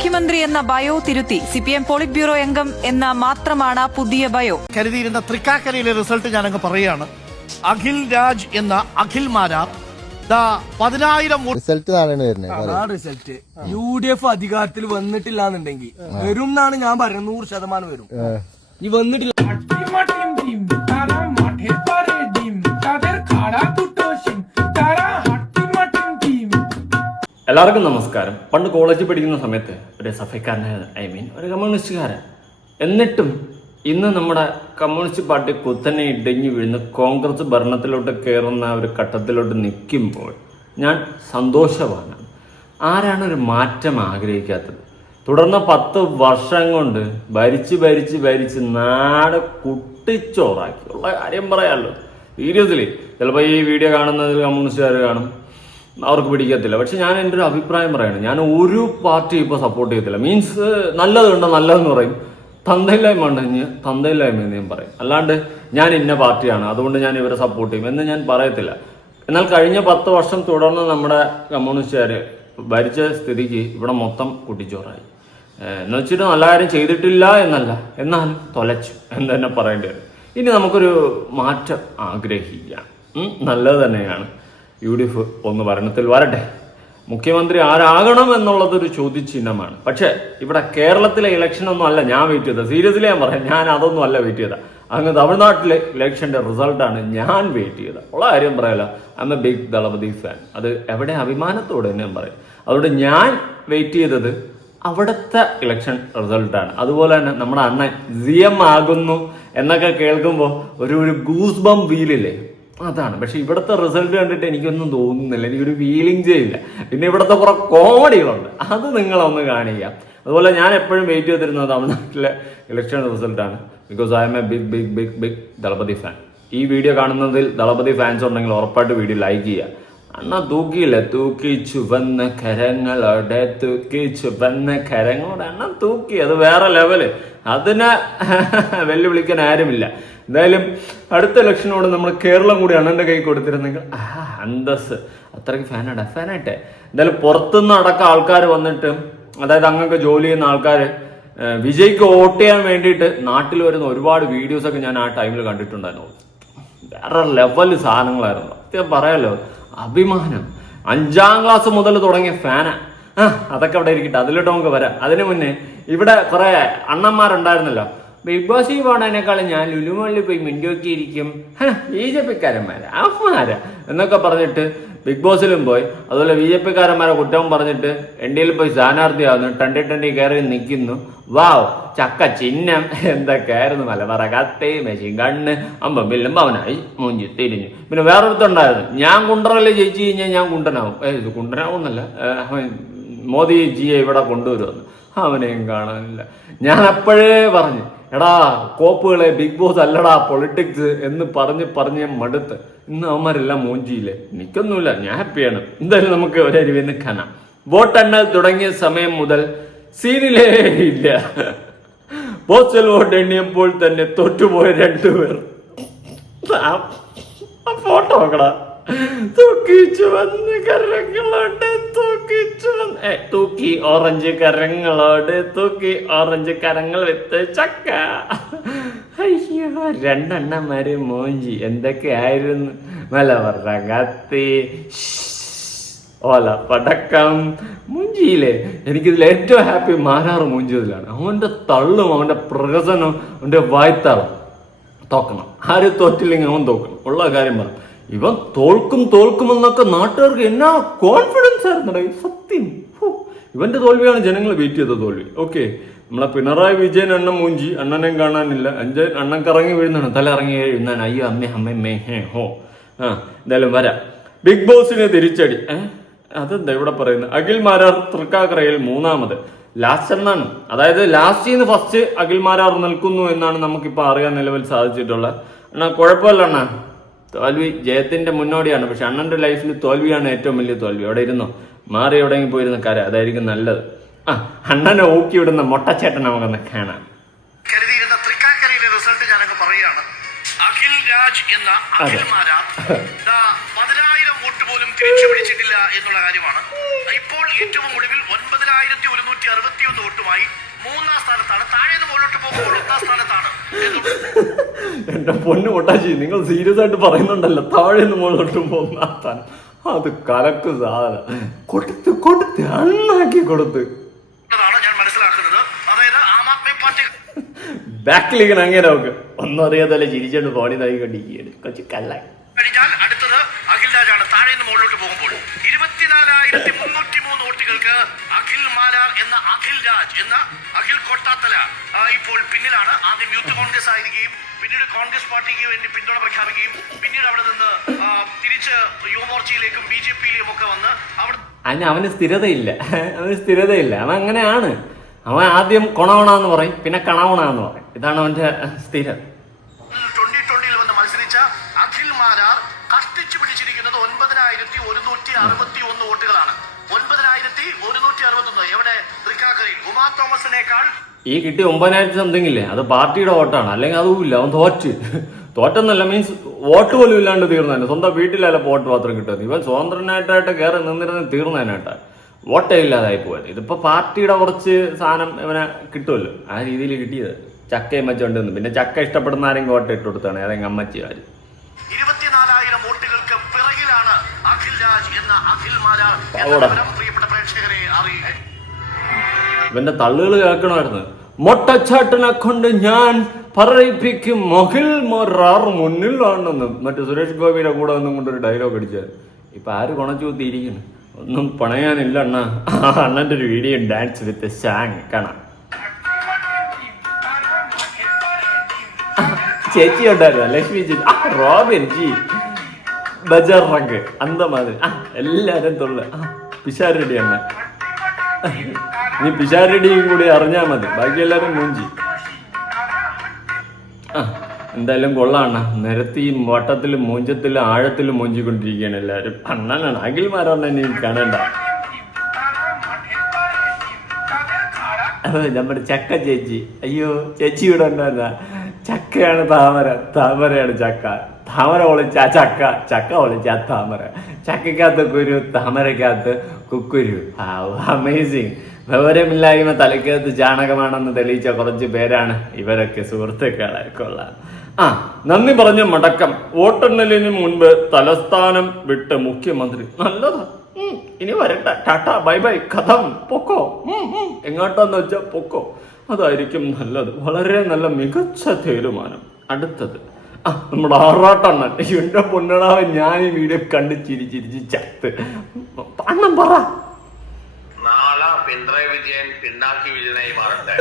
മുഖ്യമന്ത്രി എന്ന ബയോ തിരുത്തി. CPM പോളിറ്റ് ബ്യൂറോ അംഗം എന്ന മാത്രമാണ് പുതിയ ബയോ. കരുതിയിരുന്ന തൃക്കാക്കരയിലെ റിസൾട്ട് ഞാനങ്ങ് പറയുകയാണ്. അഖിൽ രാജ് എന്ന അഖിൽ മാരാർ 10,000 റിസൾട്ട് നാളെയാണ് വരുന്നത്. ആ റിസൾട്ട് UDF അധികാരത്തിൽ വന്നിട്ടില്ല എന്നുണ്ടെങ്കിൽ വരും എന്നാണ് ഞാൻ പറയുന്നത്. 100% വരും. ഈ വന്നിട്ടില്ല. എല്ലാവർക്കും നമസ്കാരം. പണ്ട് കോളേജിൽ പഠിക്കുന്ന സമയത്ത് ഒരു SFIക്കാരനായിരുന്നു, ഒരു കമ്മ്യൂണിസ്റ്റുകാരൻ. എന്നിട്ടും ഇന്ന് നമ്മുടെ കമ്മ്യൂണിസ്റ്റ് പാർട്ടി കുത്തനെ ഇടഞ്ഞു വീഴുന്ന കോൺഗ്രസ് ഭരണത്തിലോട്ട് കയറുന്ന ഒരു ഘട്ടത്തിലോട്ട് നിൽക്കുമ്പോൾ ഞാൻ സന്തോഷവാനാണ്. ആരാണ് ഒരു മാറ്റം ആഗ്രഹിക്കാത്തത്? തുടർന്ന് 10 വർഷം കൊണ്ട് ഭരിച്ച് നാട് കുട്ടിച്ചോറാക്കി. ഉള്ള കാര്യം പറയാമല്ലോ, സീരിയസ്ലി. ചിലപ്പോൾ ഈ വീഡിയോ കാണുന്നതിൽ കമ്മ്യൂണിസ്റ്റുകാർ കാണും, അവർക്ക് പിടിക്കത്തില്ല. പക്ഷെ ഞാൻ എൻ്റെ ഒരു അഭിപ്രായം പറയാണ്, ഞാൻ ഒരു പാർട്ടി ഇപ്പോൾ സപ്പോർട്ട് ചെയ്യത്തില്ല. മീൻസ് നല്ലതുണ്ടോ നല്ലതെന്ന് പറയും, തന്തയില്ലായ്മ ഉണ്ടെങ്കിൽ തന്തയില്ലായ്മ എന്ന് ഞാൻ പറയും. അല്ലാണ്ട് ഞാൻ ഇന്ന പാർട്ടിയാണ് അതുകൊണ്ട് ഞാൻ ഇവരെ സപ്പോർട്ട് ചെയ്യും എന്ന് ഞാൻ പറയത്തില്ല. എന്നാൽ കഴിഞ്ഞ 10 വർഷം തുടർന്ന് നമ്മുടെ കമ്മ്യൂണിസ്റ്റുകാർ ഭരിച്ച സ്ഥിതിക്ക് ഇവിടെ മൊത്തം കുട്ടിച്ചോറായി. എന്ന് വെച്ചിട്ട് നല്ല കാര്യം ചെയ്തിട്ടില്ല എന്നല്ല, എന്നാലും തൊലച്ചു എന്ന് തന്നെ പറയേണ്ടി വരും. ഇനി നമുക്കൊരു മാറ്റം ആഗ്രഹിക്കാം. നല്ലത് തന്നെയാണ്. UDF ഒന്ന് ഭരണത്തിൽ വരട്ടെ. മുഖ്യമന്ത്രി ആരാകണം എന്നുള്ളതൊരു ചോദ്യചിഹ്നമാണ്. പക്ഷേ ഇവിടെ കേരളത്തിലെ ഇലക്ഷനൊന്നും അല്ല ഞാൻ വെയിറ്റ് ചെയ്തത്. സീരിയസ്ലി ഞാൻ പറയാം, ഞാൻ അതൊന്നും അല്ല വെയിറ്റ് ചെയ്തത്. അങ്ങ് തമിഴ്നാട്ടിലെ ഇലക്ഷൻ്റെ റിസൾട്ടാണ് ഞാൻ വെയിറ്റ് ചെയ്തത്. ഉള്ള കാര്യം പറയല, I am a big Thalapathy fan. അത് എവിടെ അഭിമാനത്തോടെ തന്നെ ഞാൻ പറയും. അതുകൊണ്ട് ഞാൻ വെയിറ്റ് ചെയ്തത് അവിടുത്തെ ഇലക്ഷൻ റിസൾട്ടാണ്. അതുപോലെ തന്നെ നമ്മുടെ അണ്ണൻ CM ആകുന്നു എന്നൊക്കെ കേൾക്കുമ്പോൾ ഒരു ഗൂസ് ബം ഫീലില്ലേ, അതാണ്. പക്ഷെ ഇവിടുത്തെ റിസൾട്ട് കണ്ടിട്ട് എനിക്കൊന്നും തോന്നുന്നില്ല, എനിക്കൊരു ഫീലിങ്സേ ഇല്ല. പിന്നെ ഇവിടുത്തെ കുറെ കോമഡികളുണ്ട്, അത് നിങ്ങളൊന്ന് കാണിക്കാം. അതുപോലെ ഞാൻ എപ്പോഴും വെയിറ്റ് ചെയ്തിരുന്നത് തമിഴ്നാട്ടിലെ ഇലക്ഷൻ റിസൾട്ടാണ്. Because I am a big Thalapathy fan. ഈ വീഡിയോ കാണുന്നതിൽ ദളപതി ഫാൻസ് ഉണ്ടെങ്കിൽ ഉറപ്പായിട്ട് വീഡിയോ ലൈക്ക് ചെയ്യുക. അണ്ണ തൂക്കിയില്ലേ, തൂക്കി ചുവന്ന കരങ്ങളോടെ, തൂക്കി ചുവന്ന കരങ്ങളോടെ അണ്ണ തൂക്കി. അത് വേറെ ലെവല്, അതിനെ വെല്ലുവിളിക്കാൻ ആരുമില്ല. എന്തായാലും അടുത്ത ഇലക്ഷനോട് നമ്മൾ കേരളം കൂടി അണ്ണൻ്റെ കൈ കൊടുത്തിരുന്നെങ്കിൽ അന്തസ്. അത്രയ്ക്ക് ഫാനായിട്ടെ. എന്തായാലും പുറത്തുനിന്ന് അടക്കം ആൾക്കാർ വന്നിട്ട്, അതായത് അങ്ങൊക്കെ ജോലി ചെയ്യുന്ന ആൾക്കാർ വിജയ്ക്ക് വോട്ട് ചെയ്യാൻ വേണ്ടിയിട്ട് നാട്ടിൽ വരുന്ന ഒരുപാട് വീഡിയോസൊക്കെ ഞാൻ ആ ടൈമിൽ കണ്ടിട്ടുണ്ടായിരുന്നു. വേറെ ലെവൽ സാധനങ്ങളായിരുന്നു. സത്യം പറയാലോ, അഭിമാനം. 5ാം ക്ലാസ് മുതൽ തുടങ്ങിയ ഫാനാ. അതൊക്കെ അവിടെ ഇരിക്കട്ടെ, അതിലോട്ട് നമുക്ക് വരാം. അതിനു മുന്നേ ഇവിടെ കുറെ അണ്ണന്മാരുണ്ടായിരുന്നല്ലോ. ബിഗ് ബോസ് പോണതിനേക്കാളും ഞാൻ ലുലുമോളിൽ പോയി മിണ്ടിയൊക്കെയിരിക്കും, BJP-ക്കാരന്മാരാ അമ്മമാരാ എന്നൊക്കെ പറഞ്ഞിട്ട് ബിഗ് ബോസിലും പോയി. അതുപോലെ BJP-ക്കാരന്മാരെ കുറ്റവും പറഞ്ഞിട്ട് NDയിൽ പോയി സ്ഥാനാർത്ഥിയാവുന്നു, ടണ്ടി കയറി നിൽക്കുന്നു. വാവ്, ചക്ക ചിഹ്നം എന്തൊക്കെയായിരുന്നു. മലബാറ കത്തി, മെഷീൻ കണ്ണ്, അമ്പം വില്ലും പവനായി, മൂഞ്ചി തിരിഞ്ഞു. പിന്നെ വേറൊരുത്തുണ്ടായിരുന്നു, ഞാൻ കുണ്ടറല്ലേ ജയിച്ചു കഴിഞ്ഞാൽ ഞാൻ കുണ്ടനാവും. ഇത് കുണ്ടനാവുന്നല്ല, മോദിജിയെ ഇവിടെ കൊണ്ടുവരുമെന്ന്. അവനെയും കാണാനില്ല. ഞാൻ അപ്പോഴേ പറഞ്ഞു, എടാ കോപ്പുകളെ, ബിഗ് ബോസ് അല്ലടാ പൊളിറ്റിക്സ് എന്ന് പറഞ്ഞ് മടുത്ത്. ഇന്ന് അവന്മാരെല്ലാം മൂഞ്ചിയില്ലേ. എനിക്കൊന്നുമില്ല, ഞാൻ ഹാപ്പിയാണ്. എന്തായാലും നമുക്ക് ഒരരുവിന്ന് കാണാം. വോട്ടെണ്ണൽ തുടങ്ങിയ സമയം മുതൽ സീനിലേ ഇല്ല. പോസ്റ്റൽ വോട്ട് എണ്ണിയപ്പോൾ തന്നെ തോറ്റുപോയ 2 പേർ. ഫോട്ടോ നോക്കടാ. തൂക്കി ഓറഞ്ച് കരങ്ങളോട്, തൂക്കി ഓറഞ്ച് കരങ്ങൾ വിത്ത് ചക്ക. അയ്യോ, 2 അണ്ണന്മാര് മോഞ്ചി എന്തൊക്കെയായിരുന്നു. മലബാർ കത്തി, ഓല പടക്കം, മൂഞ്ചിയില്ലേ. എനിക്കിതിൽ ഏറ്റവും ഹാപ്പി മാരാറ് മൂഞ്ചിയതിലാണ്. അവന്റെ തള്ളും അവന്റെ പ്രഹസനവും അവന്റെ വായ്ത്താളം. തോക്കണം, ആരും തോറ്റില്ലെങ്കിൽ അവൻ തോക്കണം. ഉള്ള കാര്യം പറഞ്ഞു, ഇവൻ തോൽക്കുമെന്നൊക്കെ നാട്ടുകാർക്ക് എന്നാ കോൺഫിഡൻസ് ആയിരുന്നു. സത്യം, ഇവന്റെ തോൽവിയാണ് ജനങ്ങൾ വെയിറ്റ് ചെയ്ത തോൽവി. ഓക്കെ, നമ്മളെ പിണറായി വിജയൻ അണ്ണൻ മൂഞ്ചി, അണ്ണനെയും കാണാനില്ല. അണ്ണൻ കറങ്ങി വീഴുന്നതാണ്, തല ഇറങ്ങി വീഴുന്നാണ്. അയ്യോ അമ്മേ ഹോ. എന്തായാലും വരാം. ബിഗ് ബോസിന് തിരിച്ചടി. അതെന്താ ഇവിടെ പറയുന്നത്? അഖിൽ മാരാർ തൃക്കാക്കരയിൽ 3ാമത്. ലാസ്റ്റ് എന്നാണ്, അതായത് ലാസ്റ്റിന്ന് ഫസ്റ്റ് അഖിൽ മാരാർ നിൽക്കുന്നു എന്നാണ് നമുക്കിപ്പോൾ അറിയാൻ നിലവിൽ സാധിച്ചിട്ടുള്ളത്. അണ്ണാ കുഴപ്പമില്ല അണ്ണാ, തോൽവി ജയത്തിന്റെ മുന്നോടിയാണ്. പക്ഷെ അണ്ണന്റെ ലൈഫിൽ തോൽവിയാണ് ഏറ്റവും വലിയ തോൽവി. അവിടെ ഇരുന്നോ, മാറി എവിടെയെങ്കിലും പോയിരുന്ന കര, അതായിരിക്കും നല്ലത്. അണ്ണനെ ഊക്കി വിടുന്ന മൊട്ടച്ചേട്ടൻ നമുക്കൊന്ന് കാണാം. കരുതിയിരുന്ന തൃക്കാക്കരയിലെ റിസൾട്ട് ഞാനങ്ങ് പറയുകയാണ്. അഖിൽ രാജ് എന്ന അഖിൽ മാരാർ 10,000 വോട്ട് പോലും തിരിച്ചു പിടിച്ചിട്ടില്ല എന്നുള്ള കാര്യമാണ്. ഇപ്പോൾ ഏറ്റവും ഒടുവിൽ 9,100 261 വോട്ടുമായി 3-ാം സ്ഥാനത്താണ്. താഴേന്ന് മുകളിലോട്ട് പോകുമ്പോൾ 1-ാം സ്ഥാനത്താണ്. എന്റെ പൊന്നു പൊട്ടാച്ചി, നിങ്ങൾ സീരിയസ് ആയിട്ട് പറയുന്നുണ്ടല്ലോ, താഴെ നിന്ന് മുകളിലോട്ട് പോകുന്ന അത് കലക്ക് സാധനം കൊടുത്ത് അണ്ണാക്കി കൊടുത്ത് ഞാൻ മനസ്സിലാക്കുന്നത്. അതായത് ആം ആദ്മി പാർട്ടി ബാക്കിലേക്ക് അങ്ങനെ നോക്ക്, ഒന്നും അറിയാതല്ലേ ചിരിച്ചോണ്ട് ബോഡി നോക്കിക്കൊണ്ടിരിക്കുകയാണ് കൊച്ചു കല്ല. കഴിഞ്ഞാൽ അടുത്തത് അഖിൽ രാജാണ്. താഴെ നിന്ന് മുകളിലോട്ട് പോകുമ്പോൾ 24,303 വോട്ടുകൾക്ക് അഖിൽ മാരാർ എന്ന അഖിൽ രാജ് എന്ന അഖിൽ കൊട്ടാത്തല ഇപ്പോൾ പിന്നിലാണ്. ആദ്യം യൂത്ത് കോൺഗ്രസ് ആയിരിക്കുകയും പിന്നീട് കോൺഗ്രസ് പാർട്ടിക്ക് വേണ്ടി പിന്തുണ പ്രഖ്യാപിക്കുകയും പിന്നീട് അവിടെ നിന്ന് തിരിച്ച് യുവമോർച്ചയിലേക്കും BJP-യിലും ഒക്കെ വന്ന് അവന് സ്ഥിരതയില്ല. അവൻ അങ്ങനെയാണ്. അവൻ ആദ്യം കൊണവണാന്ന് പറയും, പിന്നെ കണവണാന്ന് പറയും. ഇതാണ് അവന്റെ സ്ഥിരം. 2020-ൽ വന്ന് മത്സരിച്ച അഖിൽ മാരാർ കഷ്ടിച്ചു പിടിച്ചിരിക്കുന്നത് 9,161 വോട്ടുകളാണ്. 9,161. എവിടെ തൃക്കാക്കരയിൽ ഉമാ തോമസിനേക്കാൾ ഈ കിട്ടിയ 9,000 സംതിങ് ഇല്ലേ, അത് പാർട്ടിയുടെ വോട്ടാണ്. അല്ലെങ്കിൽ അതുമില്ല, അവൻ തോറ്റെന്നല്ല, മീൻസ് വോട്ട് പോലും ഇല്ലാണ്ട് തീർന്നതിന്. സ്വന്തം വീട്ടിലല്ല വോട്ട് മാത്രം കിട്ടുന്നത്. ഇവൻ സ്വതന്ത്രനായിട്ടായിട്ട് കയറി നിന്നിരുന്ന് തീർന്നതിനായിട്ടാ വോട്ടേ ഇല്ലാതായി പോയത്. ഇതിപ്പോ പാർട്ടിയുടെ കുറച്ച് സാധനം ഇവനെ കിട്ടുമല്ലോ, ആ രീതിയിൽ കിട്ടിയത്. ചക്കയും വെച്ചോണ്ടിരുന്നു. പിന്നെ ചക്ക ഇഷ്ടപ്പെടുന്ന ആരെങ്കിലും വോട്ട് ഇട്ട് കൊടുത്താണ് ഏതെങ്കിലും അമ്മച്ചിയാര്. 24,000 വോട്ടുകൾക്ക് പിറകിലാണ് അഖിൽ രാജ് എന്ന അഖിൽ മാരാർ. പ്രിയപ്പെട്ട പ്രേക്ഷകരെ അറിയുക, ഇവന്റെ തള്ളുകൾ കേൾക്കണമായിരുന്നു. മൊട്ടച്ചാട്ടനെ കൊണ്ട് ഞാൻ പറയിപ്പിക്കും മഹിൽ മൊറാർ മുന്നിലാണെന്ന് മറ്റേ സുരേഷ് ഗോപിയുടെ കൂടെ ഒന്നും കൊണ്ടൊരു ഡയലോഗ് അടിച്ചാൽ. ഇപ്പൊ ആര് കുണച്ചു കുത്തിയിരിക്കുന്നു, ഒന്നും പണയാനില്ല അണ്ണ. അണ്ണന്റെ ഒരു വീഡിയോ ഡാൻസ് വിത്ത് സാങ് കാണാം. ചേച്ചി ഉണ്ടായിരുന്നു, ലക്ഷ്മി ചേച്ചി, റോബിൻ ജി, ബജാർ റങ്ക്, അന്തമാതിരി എല്ലാരും തൊള്ള പിഷാരടി അണ്ണ. നീ പിഷാരടിയും കൂടി അറിഞ്ഞാൽ മതി, ബാക്കി എല്ലാരും മൂഞ്ചി. എന്തായാലും കൊള്ളാണ്ണ. നിരത്തിയും വട്ടത്തിലും മൂഞ്ചത്തിലും ആഴത്തിലും മൂഞ്ചിക്കൊണ്ടിരിക്കുകയാണ് എല്ലാവരും. അണ്ണനാണ് അഖിൽമാരാണ് നീ കാണണ്ട. നമ്മുടെ ചക്ക ചേച്ചി, അയ്യോ ചേച്ചി ഇവിടെ ഉണ്ടായിരുന്ന. ചക്കയാണ് താമരയാണ് ചക്ക. താമര ഒളിച്ച ചക്ക, ചക്ക ഒളിച്ച താമര. ചക്കക്കകത്ത് കുരു, താമരക്കകത്ത് കുക്കുരു. അമേസിങ്. വിവരമില്ലായ്മ തലക്കകത്ത് ചാണകമാണെന്ന് തെളിയിച്ച കുറച്ച് പേരാണ് ഇവരൊക്കെ, സുഹൃത്തുക്കളെ. കൊള്ളാം. നന്ദി പറഞ്ഞ മടക്കം. വോട്ടെണ്ണലിന് മുൻപ് തലസ്ഥാനം വിട്ട് മുഖ്യമന്ത്രി. നല്ലതാ, ഇനി വരട്ടെ, ടാറ്റ ബൈ ബൈ, കഥം പൊക്കോ. എങ്ങോട്ടാന്ന് വെച്ചാ പൊക്കോ, അതായിരിക്കും നല്ലത്. വളരെ നല്ല മികച്ച തീരുമാനം. അടുത്തത് നമ്മുടെ ആറാട്ടണ്ണൻ. എന്റെ പൊന്നടാവ്, ഞാൻ ഈ വീഡിയോ കണ്ട് ചിരിച്ചിരിച്ച് ചത്ത്. അണ്ണൻ പറ. നാളെ പിണറായി വിജയൻ പിണ്ണാക്കി വിജയനായി മാറട്ടെ.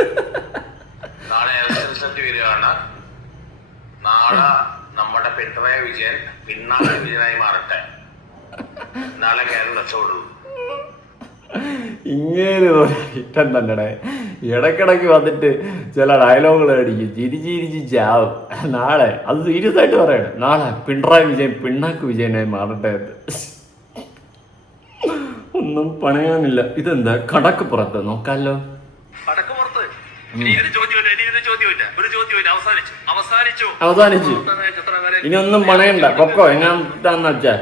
നാളെ ഇലക്ഷൻ റിസൾട്ട് വരികയാണ്. നാളെ നമ്മുടെ പിണറായി വിജയൻ പിണ്ണാക്കി വിജയനായി മാറട്ടെ. നാളെ കേരളം രക്ഷപ്പെടും. ഇങ്ങനെ ഇഷ്ടം തന്നെ. ഇടക്കിടക്ക് വന്നിട്ട് ചില ഡയലോഗുകൾ അടിക്കും, ചിരിച്ചിരിച്ച് ചാവും. നാളെ അത് സീരിയസ് ആയിട്ട് പറയണം. നാളെ പിണറായി വിജയൻ പിണ്ണാക്ക് വിജയനായി മാറട്ടെ. ഒന്നും പണയാനില്ല. ഇതെന്താ കടക്ക് പുറത്ത് നോക്കാലോ. അവസാനിച്ചു. ഇനി ഒന്നും പണയണ്ട, പൊക്കോ. എങ്ങാന്ന് വെച്ചാ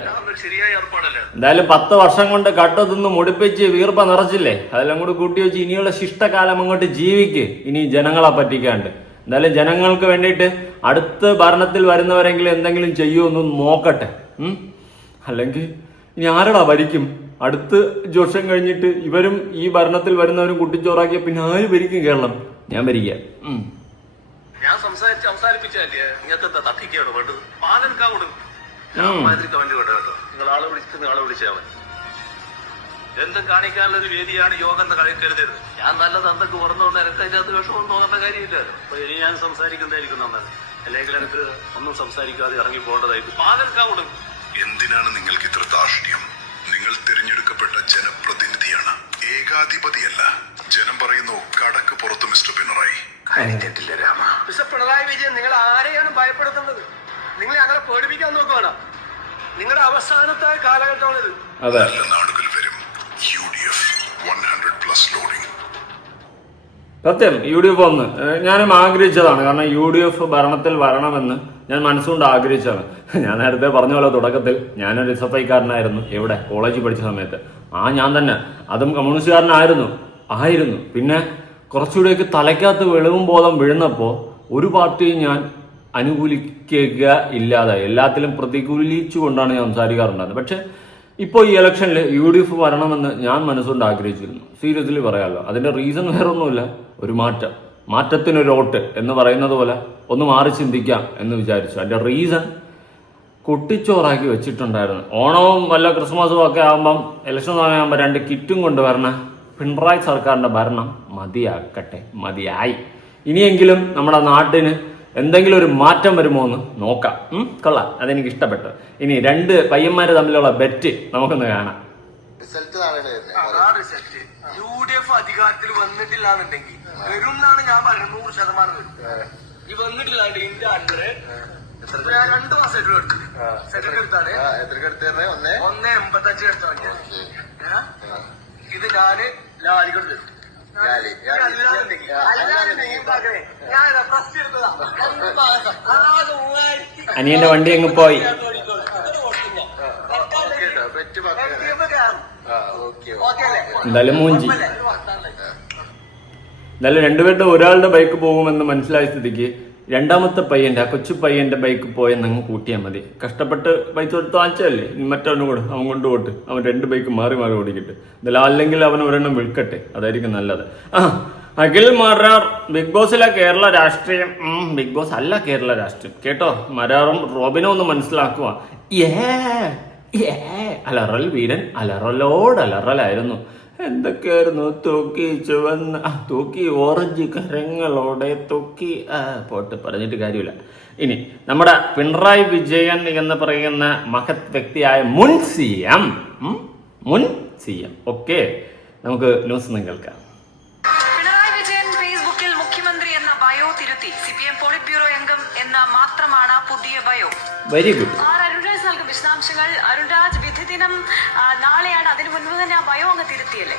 എന്തായാലും 10 വർഷം കൊണ്ട് കട്ട തിന്ന് മുടിപ്പിച്ച് വീർപ്പ നിറച്ചില്ലേ, അതെല്ലാം കൂടി കൂട്ടി വെച്ച് ഇനിയുള്ള ശിഷ്ടകാലം അങ്ങോട്ട് ജീവിക്ക്. ഇനി ജനങ്ങളെ പറ്റിക്കാണ്ട്. എന്തായാലും ജനങ്ങൾക്ക് വേണ്ടിയിട്ട് അടുത്ത ഭരണത്തിൽ വരുന്നവരെങ്കിലും എന്തെങ്കിലും ചെയ്യുമെന്ന് നോക്കട്ടെ. അല്ലെങ്കിൽ ഇനി ആരടാ ഭരിക്കും? അടുത്ത് വർഷം കഴിഞ്ഞിട്ട് ഇവരും ഈ ഭരണത്തിൽ വരുന്നവരും കുട്ടിച്ചോറാക്കിയ പിന്നെ ആര് ഭരിക്കും കേരളം? ഞാൻ ഭരിക്കാം. ഞാൻ അവസാനിപ്പിച്ചല്ലേ നിങ്ങൾക്ക് തട്ടിക്കാണ് വേണ്ടത്. പാലെടുക്കാൻ കൊടുക്കും. നിങ്ങൾ ആളെ വിളിച്ചാൽ മതി. എന്തും കാണിക്കാനുള്ളൊരു വേദിയാണ് യോഗം എന്ന് കരുതരുത്. ഞാൻ നല്ലത് എന്തൊക്കെ പറഞ്ഞുകൊണ്ട് എനിക്ക് അതിനകത്ത് വിഷമം തോന്നേണ്ട കാര്യമില്ല. അപ്പൊ ഇനി ഞാൻ സംസാരിക്കുന്നതായിരിക്കും നല്ലത്. അല്ലെങ്കിൽ എനിക്ക് ഒന്നും സംസാരിക്കാതെ ഇറങ്ങി പോകേണ്ടതായിരിക്കും. പാലെടുക്കാൻ കൊടുക്കും. എന്തിനാണ് നിങ്ങൾക്ക് ഇത്ര ധാർഷ്ട്യം? നിങ്ങൾ തിരഞ്ഞെടുക്കപ്പെട്ട ജനപ്രതിനിധിയാണ്, ഏകാധിപതിയല്ല. ജനം പറയുന്നു കടക്ക് പുറത്ത് മിസ്റ്റർ പിണറായി. തെറ്റില്ല രാമ. മിസ്റ്റർ പിണറായി വിജയൻ, നിങ്ങൾ ആരെയാണ് ഭയപ്പെടുത്തുന്നത്? നിങ്ങളെ അങ്ങനെ പേടിപ്പിക്കാൻ നോക്കുകയാണ്. നിങ്ങളുടെ അവസാനത്തെ കാലഘട്ടമാണിത്. നല്ല നാടുകൾ വരും. UDF 100+ loading. സത്യം, UDF വന്ന് ഞാനും ആഗ്രഹിച്ചതാണ്. കാരണം UDF ഭരണത്തിൽ വരണമെന്ന് ഞാൻ മനസ്സുകൊണ്ട് ആഗ്രഹിച്ചതാണ്. ഞാൻ നേരത്തെ പറഞ്ഞ പോലെ തുടക്കത്തിൽ ഞാനൊരു SFIക്കാരനായിരുന്നു. എവിടെ? കോളേജിൽ പഠിച്ച സമയത്ത്. ഞാൻ തന്നെ, അതും കമ്മ്യൂണിസ്റ്റുകാരനായിരുന്നു. ആയിരുന്നു. പിന്നെ കുറച്ചുകൂടെയൊക്കെ തലയ്ക്കകത്ത് വെളിവും ബോധം വീഴുന്നപ്പോൾ ഒരു പാർട്ടിയും ഞാൻ അനുകൂലിക്കുക ഇല്ലാതായി, എല്ലാത്തിലും പ്രതികൂലിച്ചു കൊണ്ടാണ് ഞാൻ സംസാരിക്കാറുണ്ടായിരുന്നത്. പക്ഷെ ഇപ്പോൾ ഈ ഇലക്ഷനിൽ UDF വരണമെന്ന് ഞാൻ മനസ്സുകൊണ്ട് ആഗ്രഹിച്ചിരുന്നു. സീരിയസ്ലി പറയാമല്ലോ. അതിന്റെ റീസൺ വേറെ ഒന്നുമില്ല, ഒരു മാറ്റത്തിനൊരു വോട്ട് എന്ന് പറയുന്നത് പോലെ ഒന്ന് മാറി ചിന്തിക്കാം എന്ന് വിചാരിച്ചു. അതിന്റെ റീസൺ കുട്ടിച്ചോറാക്കി വെച്ചിട്ടുണ്ടായിരുന്നു. ഓണവും വല്ല ക്രിസ്മസും ഒക്കെ ആകുമ്പം ഇലക്ഷൻ സമയമാകുമ്പോൾ 2 കിറ്റും കൊണ്ടുവരണ പിണറായി സർക്കാരിന്റെ ഭരണം മതിയായി. ഇനിയെങ്കിലും നമ്മുടെ നാട്ടിന് എന്തെങ്കിലും ഒരു മാറ്റം വരുമോ എന്ന് നോക്കാം. കൊള്ളാം, അതെനിക്ക് ഇഷ്ടപ്പെട്ടു. ഇനി 2 പയ്യന്മാര് തമ്മിലുള്ള ബെറ്റ് നമുക്കൊന്ന് കാണാം. UDF അധികാരത്തിൽ വന്നിട്ടില്ലാന്നുണ്ടെങ്കിൽ വരും എന്നാണ് ഞാൻ പറയുന്നത്. 100% വരും. ഈ വന്നിട്ടില്ലാണ്ട് ഇന്ത്യ അണ്ടറ് 2 മാസമായിട്ടുള്ള എടുത്തു. സെക്കൻഡ് എടുത്താണ് 1.85 എടുത്ത വണ്ടിയാണ്. ഇത് ഞാന് ലാലിക്കോട് തരും. അനിയന്റെ വണ്ടി അങ്ങ് പോയി. എന്തായാലും മൂഞ്ചി. എന്തായാലും രണ്ടുപേരുടെ ഒരാളുടെ ബൈക്ക് പോകുമെന്ന് മനസ്സിലായ സ്ഥിതിക്ക് രണ്ടാമത്തെ പയ്യന്റെ, ആ കൊച്ചു പയ്യന്റെ ബൈക്ക് പോയെന്നങ്ങ് കൂട്ടിയാൽ മതി. കഷ്ടപ്പെട്ട് പൈസ കൊടുത്ത് വാങ്ങിച്ചല്ലേ, മറ്റവനും കൂടെ അവൻ കൊണ്ടുപോട്ട് അവൻ 2 ബൈക്ക് മാറി ഓടിക്കട്ടെ. എന്തായാലും അല്ലെങ്കിൽ അവൻ ഒരെണ്ണം വിൽക്കട്ടെ, അതായിരിക്കും നല്ലത്. അഖിൽ മരാർ ബിഗ് ബോസിലെ കേരള രാഷ്ട്രീയം. ബിഗ് ബോസ് അല്ല കേരള രാഷ്ട്രീയം കേട്ടോ. മരാറും റോബിനും ഒന്ന് മനസ്സിലാക്കുക. അലറൽ വീരൻ അലറലായിരുന്നു. എന്തൊക്കെയായിരുന്നു തൂക്കി ഓറഞ്ച് കരങ്ങളോടെ തൂക്കി പോട്ട് പറഞ്ഞിട്ട് കാര്യമില്ല. ഇനി നമ്മുടെ പിണറായി വിജയൻ എന്ന് പറയുന്ന മഹത് വ്യക്തിയായ മുൻ CM ഓക്കെ, നമുക്ക് ന്യൂസ് ഒന്ന് കേൾക്കാം. പിണറായി വിജയൻ ഫേസ്ബുക്കിൽ മുഖ്യമന്ത്രി എന്ന ബയോ തിരുത്തി. CPM പോളിറ്റ് ബ്യൂറോ അംഗം എന്ന മാത്രമാണ് പുതിയ ബയോ. Very good. അരുൺരാജ് നൽകും വിശദാംശങ്ങൾ. അരുൺരാജ്, വിധി ദിനം നാളെയാണ്. അതിനു മുൻപ് തന്നെ ആ ബയോ അങ്ങ് തിരുത്തിയല്ലേ?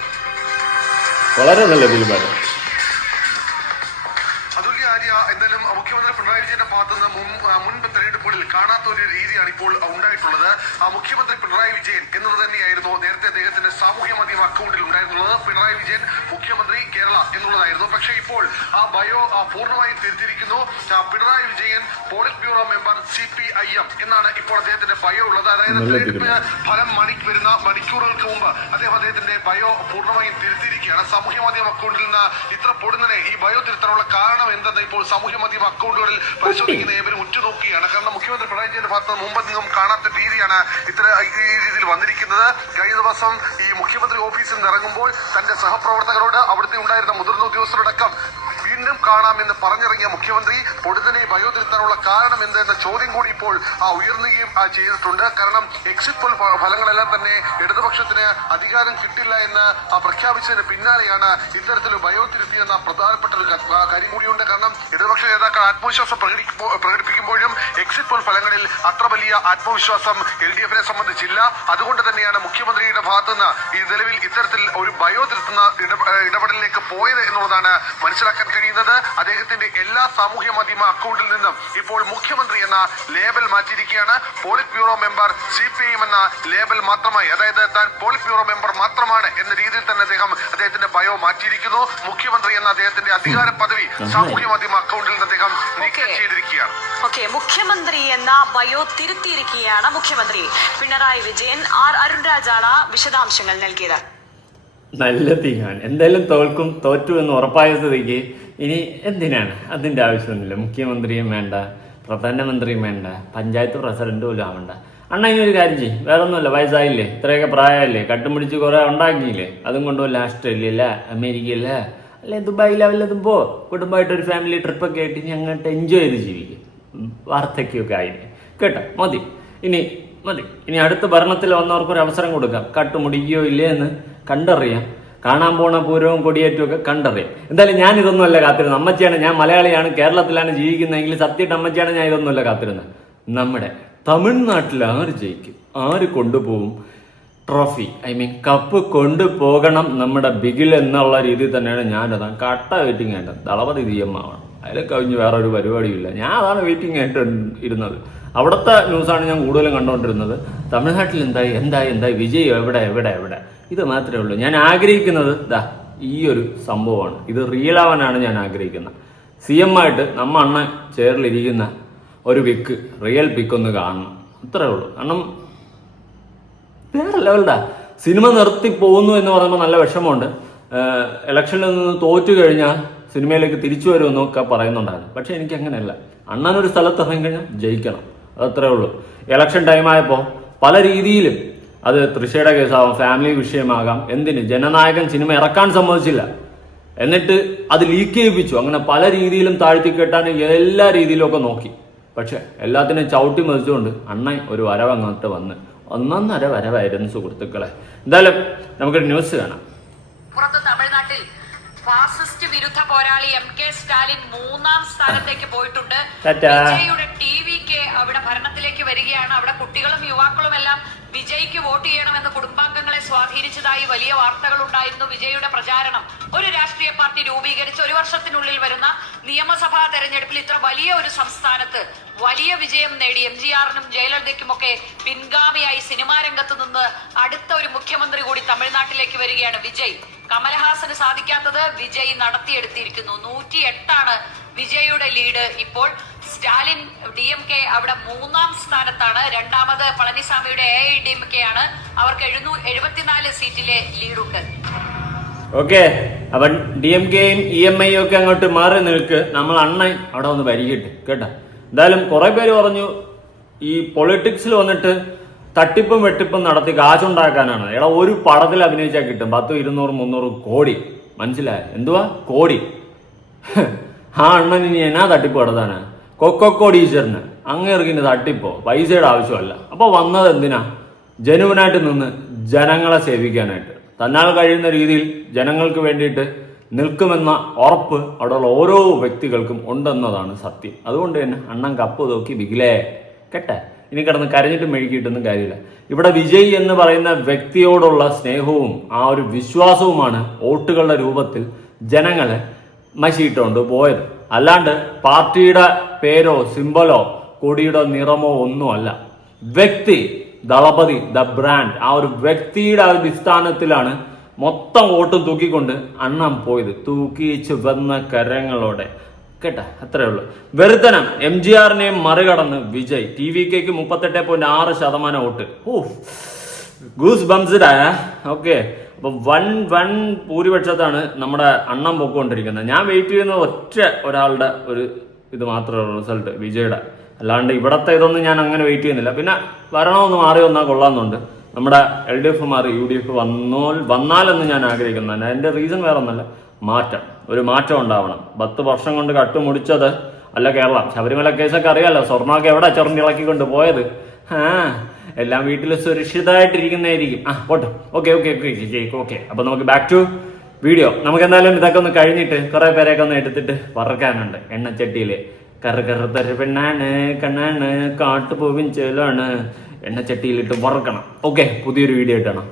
വളരെ നല്ല തീരുമാനം. എന്തായാലും മുഖ്യമന്ത്രി പിണറായി വിജയന്റെ ഭാഗത്ത് നിന്ന് മുൻപ് തെരഞ്ഞെടുപ്പുകളിൽ കാണാത്ത ഒരു രീതിയാണ് ഇപ്പോൾ ഉണ്ടായിട്ടുള്ളത്. മുഖ്യമന്ത്രി പിണറായി വിജയൻ എന്നത് തന്നെയായിരുന്നു നേരത്തെ അദ്ദേഹത്തിന്റെ സാമൂഹ്യ മാധ്യമ അക്കൗണ്ടിൽ ഉണ്ടായിരുന്നുള്ളത്. പിണറായി വിജയൻ മുഖ്യമന്ത്രി കേരള എന്നുള്ളതായിരുന്നു. പക്ഷേ ഇപ്പോൾ ആ ബയോ പൂർണ്ണമായും തിരുത്തിയിരിക്കുന്നു. Pinarayi Vijayan politburo member CPIM എന്നാണ് ഇപ്പോൾ അദ്ദേഹത്തിന്റെ ബയോ ഉള്ളത്. അതായത് തെരഞ്ഞെടുപ്പ് ഫലം വരുന്ന മണിക്കൂറുകൾക്ക് മുമ്പ് അദ്ദേഹത്തിന്റെ ബയോ പൂർണ്ണമായും തിരുത്തിയിരിക്കുകയാണ്. സാമൂഹ്യ മാധ്യമ അക്കൗണ്ടിൽ നിന്ന് ഇത്ര പൊടുന്നനെ ഈ ബയോ തിരുത്താനുള്ള കാരണം എന്തെന്ന് ഇപ്പോൾ സാമൂഹ്യ മാധ്യമ അക്കൗണ്ടുകളിൽ പരിശോധിക്കുന്ന ഏവരും ഉറ്റുനോക്കുകയാണ്. കാരണം മുഖ്യമന്ത്രി പിണറായി വിജയന്റെ ഭാഗത്ത് മുമ്പ് നിന്നും കാണാത്ത രീതിയാണ് ഈ രീതിയിൽ വന്നിരിക്കുന്നത്. കഴിഞ്ഞ ദിവസം ഈ മുഖ്യമന്ത്രി ഓഫീസിൽ നിന്ന് ഇറങ്ങുമ്പോൾ തന്റെ സഹപ്രവർത്തകരോട് അവിടുത്തെ ഉണ്ടായിരുന്ന മുതിർന്ന ഉദ്യോഗസ്ഥരോടക്കം വീണ്ടും കാണാമെന്ന് പറഞ്ഞിറങ്ങിയ മുഖ്യമന്ത്രി പൊടുന്നനെ ബയോ തിരുത്താനുള്ള കാരണം എന്തെന്ന ചോദ്യം കൂടി ഇപ്പോൾ ഉയർന്നുകയും ചെയ്തിട്ടുണ്ട്. കാരണം എക്സിറ്റ് പോൾ ഫലങ്ങളെല്ലാം തന്നെ ഇടതുപക്ഷത്തിന് അധികാരം കിട്ടില്ല എന്ന് പ്രഖ്യാപിച്ചതിന് പിന്നാലെയാണ് ഇത്തരത്തിൽ ബയോ തിരുത്തിയെന്ന പ്രധാനപ്പെട്ട ഒരു കാര്യം കൂടിയുണ്ട്. കാരണം ഇടതുപക്ഷ നേതാക്കൾ ആത്മവിശ്വാസം പ്രകടിപ്പിക്കുമ്പോഴും എക്സിറ്റ് പോൾ ഫലങ്ങളിൽ അത്ര വലിയ ആത്മവിശ്വാസം LDF-നെ സംബന്ധിച്ചില്ല. അതുകൊണ്ട് തന്നെയാണ് മുഖ്യമന്ത്രിയുടെ ഭാഗത്തുനിന്ന് ഈ നിലവിൽ ഇത്തരത്തിൽ ഒരു ബയോ തിരുത്തുന്ന ഇടപെടലിലേക്ക് പോയത് എന്നുള്ളതാണ് മനസ്സിലാക്കാൻ കഴിയുന്നത്. അദ്ദേഹത്തിന്റെ എല്ലാ സാമൂഹ്യ മാധ്യമ അക്കൗണ്ടിൽ നിന്നും ഇപ്പോൾ മുഖ്യമന്ത്രി എന്ന ലേബൽ മാറ്റിയിരിക്കുകയാണ്. പോളിറ്റ് ബ്യൂറോ മെമ്പർ CPIM എന്ന ലേബൽ മാത്രമായി, അതായത് താൻ പോളിറ്റ് ബ്യൂറോ മെമ്പർ മാത്രമാണ് എന്ന രീതിയിൽ തന്നെ അദ്ദേഹത്തിന്റെ ബയോ മാറ്റിയിരിക്കുന്നു. മുഖ്യമന്ത്രി എന്ന അദ്ദേഹത്തിന്റെ അധികാര പദവി സാമൂഹ്യ മാധ്യമ അക്കൗണ്ടിൽ നിന്ന് അദ്ദേഹം നീക്കം ചെയ്തിരിക്കുകയാണ്. മുഖ്യമന്ത്രി എന്ന ബയോ തിരുത്തിയിരിക്കുകയാണ് മുഖ്യമന്ത്രി പിണറായി വിജയൻ. അരുൺരാജാണ് വിശദാംശങ്ങൾ നൽകിയത്. നല്ല തീരുമാനം. എന്തായാലും തോറ്റു എന്ന് ഉറപ്പായ സ്ഥിതിക്ക് ഇനി എന്തിനാണ് അതിന്റെ ആവശ്യമൊന്നുമില്ല. മുഖ്യമന്ത്രിയും വേണ്ട, പ്രധാനമന്ത്രിയും വേണ്ട, പഞ്ചായത്ത് പ്രസിഡന്റ് പോലും ആവണ്ട. അണ്ണ ഇനിയൊരു കാര്യം ചെയ്യും, വേറെ ഒന്നുമില്ല, വയസ്സായില്ലേ, ഇത്രയൊക്കെ പ്രായമല്ലേ, കട്ടുമുടിച്ച് കുറെ ഉണ്ടാക്കിയില്ലേ, അതും കൊണ്ടുപോയില്ല ആസ്ട്രേലിയയില, അമേരിക്കയില, അല്ലെ ദുബായില വല്ലതും പോ, കുടുംബമായിട്ടൊരു ഫാമിലി ട്രിപ്പൊക്കെ ആയിട്ട് ഞങ്ങോട്ട് എൻജോയ് ചെയ്ത് ജീവിക്കും. വാർദ്ധക്യമൊക്കെ ആയില്ലേ, കേട്ടോ, മതി. ഇനി അടുത്ത ഭരണത്തിൽ വന്നവർക്കൊരു അവസരം കൊടുക്കാം. കട്ടുമുടിക്കുകയോ ഇല്ലേ എന്ന് കണ്ടറിയാം. കാണാൻ പോണ പൂരവും കൊടിയേറ്റും ഒക്കെ കണ്ടറിയാം. എന്തായാലും ഞാൻ ഇതൊന്നുമല്ല കാത്തിരുന്നത്. അമ്മച്ചിയാണ്, ഞാൻ മലയാളിയാണ്, കേരളത്തിലാണ് ജീവിക്കുന്നതെങ്കിൽ സത്യമായിട്ട് അമ്മച്ചിയാണ് ഞാൻ ഇതൊന്നുമല്ല കാത്തിരുന്നത്. നമ്മുടെ തമിഴ്നാട്ടിൽ ആര് ജയിക്കും, ആര് കൊണ്ടുപോകും ട്രോഫി, കപ്പ് കൊണ്ടുപോകണം നമ്മുടെ ബിഗിൽ എന്നുള്ള രീതിയിൽ തന്നെയാണ് ഞാനതാണ് കട്ട വെയിറ്റിംഗ് ആയിട്ട്. ദളപതി തീയമ്മാണ്, അതിൽ കഴിഞ്ഞ് വേറെ ഒരു പരിപാടിയില്ല. ഞാൻ അതാണ് വെയിറ്റിംഗ് ആയിട്ട് ഇരുന്നത്. അവിടുത്തെ ന്യൂസാണ് ഞാൻ കൂടുതലും കണ്ടുകൊണ്ടിരുന്നത്. തമിഴ്നാട്ടിൽ എന്തായി വിജയം എവിടെ ഇത് മാത്രമേ ഉള്ളൂ. ഞാൻ ആഗ്രഹിക്കുന്നത് ഈ ഒരു സംഭവമാണ്. ഇത് റിയൽ ആവാനാണ് ഞാൻ ആഗ്രഹിക്കുന്നത്. CM ആയിട്ട് നമ്മ അണ്ണൻ ചെയറിലിരിക്കുന്ന ഒരു പിക്ക്, റിയൽ പിക്ക് ഒന്ന് കാണണം, അത്രേ ഉള്ളൂ. കാരണം വേറെ ലെവൽഡാ. സിനിമ നിർത്തി പോകുന്നു എന്ന് പറയുമ്പോൾ നല്ല വിഷമമുണ്ട്. ഇലക്ഷനിൽ നിന്ന് തോറ്റു കഴിഞ്ഞാൽ സിനിമയിലേക്ക് തിരിച്ചു വരുമെന്നൊക്കെ പറയുന്നുണ്ടായിരുന്നു. പക്ഷെ എനിക്ക് അങ്ങനെയല്ല. അണ്ണനൊരു സ്ഥലത്ത് ഇറങ്ങിക്കഴിഞ്ഞാൽ ജയിക്കണം, അതത്രേ ഉള്ളൂ. ഇലക്ഷൻ ടൈമായപ്പോൾ പല രീതിയിലും, അത് തൃശ്ശയുടെ കേസാവാം, ഫാമിലി വിഷയമാകാം, എന്തിന് ജനനായകൻ സിനിമ ഇറക്കാൻ സമ്മതിച്ചില്ല, എന്നിട്ട് അത് ലീക്ക് ചെയ്യിപ്പിച്ചു. അങ്ങനെ പല രീതിയിലും താഴ്ത്തിക്കെട്ടാൻ എല്ലാ രീതിയിലും ഒക്കെ നോക്കി. പക്ഷെ എല്ലാത്തിനും ചവിട്ടി മതിച്ചുകൊണ്ട് അണ്ണൻ ഒരു വരവ് അങ്ങോട്ട് വന്ന് ഒന്നൊന്നര വരവായിരുന്നു സുഹൃത്തുക്കളെ. എന്തായാലും നമുക്കൊരു ന്യൂസ് കാണാം. പുറത്ത് തമിഴ്നാട്ടിൽ ഫാസിസ്റ്റ് വിരുദ്ധ പോരാളി MK സ്റ്റാലിൻ 3ാം സ്ഥാനത്തേക്ക് പോയിട്ടുണ്ട്. വിജയുടെ TVK അവിടെ ഭരണത്തിലേക്ക് വരികയാണ്. അവിടെ കുട്ടികളും യുവാക്കളും എല്ലാം വിജയ്ക്ക് വോട്ട് ചെയ്യണമെന്ന് കുടുംബാംഗങ്ങളെ സ്വാധീനിച്ചതായി വലിയ വാർത്തകൾ ഉണ്ടായിരുന്നു. വിജയുടെ പ്രചാരണം, ഒരു രാഷ്ട്രീയ പാർട്ടി രൂപീകരിച്ച് 1 വർഷത്തിനുള്ളിൽ വരുന്ന നിയമസഭാ തെരഞ്ഞെടുപ്പിൽ ഇത്ര വലിയ ഒരു സംസ്ഥാനത്ത് വലിയ വിജയം നേടി MGRനും ജയലളിതയ്ക്കുമൊക്കെ പിൻഗാമിയായി സിനിമാ രംഗത്ത് നിന്ന് അടുത്ത ഒരു മുഖ്യമന്ത്രി കൂടി തമിഴ്നാട്ടിലേക്ക് വരികയാണ് വിജയ്. കമൽഹാസന് സാധിക്കാത്തത് വിജയ് നടത്തിയെടുത്തിരിക്കുന്നു. 108 വിജയുടെ ലീഡ്. ഇപ്പോൾ സ്റ്റാലിൻ DMK അവിടെ 3ാം സ്ഥാനത്താണ്. രണ്ടാമത് പളനിസ്വാമിയുടെ AIDMK ആണ്. അവർക്ക് 774 സീറ്റിലെ ലീഡുണ്ട്. ഓക്കെ, അപ്പം DMKയും EMIയും ഒക്കെ അങ്ങോട്ട് മാറി നിൽക്ക്. നമ്മൾ അണ്ണൻ അവിടെ ഒന്ന് ഭരിക്കട്ടെ കേട്ടോ. എന്തായാലും കുറെ പേര് പറഞ്ഞു ഈ പൊളിറ്റിക്സിൽ വന്നിട്ട് തട്ടിപ്പും വെട്ടിപ്പും നടത്തി കാശുണ്ടാക്കാനാണ്. എടാ, ഒരു പടത്തിൽ അഭിനയിച്ചാൽ കിട്ടും 10, 200, 300 കോടി. മനസ്സിലായ എന്തുവാ കോടി? ആ അണ്ണൻ ഇനി എന്നാ തട്ടിപ്പ് നടത്താനാ? കൊക്കോടീശ്വരന് അങ്ങേർക്കിന് തട്ടിപ്പോ പൈസയുടെ ആവശ്യമല്ല. അപ്പൊ വന്നത് എന്തിനാ? ജനുവിനായിട്ട് നിന്ന് ജനങ്ങളെ സേവിക്കാനായിട്ട്. തന്നാൽ കഴിയുന്ന രീതിയിൽ ജനങ്ങൾക്ക് വേണ്ടിയിട്ട് നിൽക്കുമെന്ന ഉറപ്പ് അവിടെയുള്ള ഓരോ വ്യക്തികൾക്കും ഉണ്ടെന്നതാണ് സത്യം. അതുകൊണ്ട് തന്നെ അണ്ണൻ കപ്പ് നോക്കി ബിഗിലേ കേട്ടെ. ഇനി കിടന്ന് കരഞ്ഞിട്ടും മെഴുകിയിട്ടൊന്നും കാര്യമില്ല. ഇവിടെ വിജയ് എന്ന് പറയുന്ന വ്യക്തിയോടുള്ള സ്നേഹവും ആ ഒരു വിശ്വാസവുമാണ് വോട്ടുകളുടെ രൂപത്തിൽ ജനങ്ങളെ മശിയിട്ടുകൊണ്ട് പോയത്. അല്ലാണ്ട് പാർട്ടിയുടെ പേരോ സിംബലോ കൊടിയുടെ നിറമോ ഒന്നുമല്ല. വ്യക്തി, ദളപതി, ദ ബ്രാൻഡ്, ആ ഒരു വ്യക്തിയുടെ അടിസ്ഥാനത്തിലാണ് മൊത്തം വോട്ടും തൂക്കിക്കൊണ്ട് അണ്ണൻ പോയത്. തൂക്കിച്ച് വന്ന കരങ്ങളോടെ കേട്ടാ, അത്രേ ഉള്ളൂ. വെറുതനം MGRനെയും മറികടന്ന് വിജയ്. TVKക്ക് 38.6% വോട്ട്. ഗൂസ് ബംസ്ഡായ. ഓക്കെ, അപ്പൊ വൺ ഭൂരിപക്ഷത്താണ് നമ്മുടെ അണ്ണൻ പൊക്കോണ്ടിരിക്കുന്നത്. ഞാൻ വെയിറ്റ് ചെയ്യുന്ന ഒറ്റ ഒരാളുടെ ഒരു ഇത് മാത്രമേ ഉള്ളൂ, റിസൾട്ട് വിജയുടെ. അല്ലാണ്ട് ഇവിടത്തെ ഇതൊന്നും ഞാൻ അങ്ങനെ വെയിറ്റ് ചെയ്യുന്നില്ല. പിന്നെ വരണമെന്ന് മാറി വന്നാൽ കൊള്ളാമെന്നുണ്ട്. നമ്മുടെ LDF മാറി UDF വന്നാലെന്ന് ഞാൻ ആഗ്രഹിക്കുന്നുണ്ട്. അതിന്റെ റീസൺ വേറെ ഒന്നല്ല, മാറ്റം, ഒരു മാറ്റം ഉണ്ടാവണം. 10 വർഷം കൊണ്ട് കട്ടുമുടിച്ചത് അല്ല കേരളം. ശബരിമല കേസൊക്കെ അറിയാലോ, സ്വർണ്ണമൊക്കെ എവിടെ ചുരണ്ടിളക്കിക്കൊണ്ട് പോയത്. എല്ലാം വീട്ടിൽ സുരക്ഷിതമായിട്ടിരിക്കുന്നതായിരിക്കും. പോട്ടെ. ഓക്കെ. അപ്പൊ നമുക്ക് ബാക്ക് ടു വീഡിയോ. നമുക്ക് എന്തായാലും ഇതൊക്കെ ഒന്ന് കഴിഞ്ഞിട്ട് കുറെ പേരെയൊക്കെ ഒന്ന് എടുത്തിട്ട് വറക്കാനുണ്ട് എണ്ണച്ചട്ടിയില്. കറുകറുത്തൊരു പെണ്ണാണ്, കണ്ണാണ്, കാട്ടുപോവിൻ ചേലാണ്, എണ്ണച്ചട്ടിയിലിട്ട് വറക്കണം. ഓക്കെ, പുതിയൊരു വീഡിയോ ഇട്ടണം.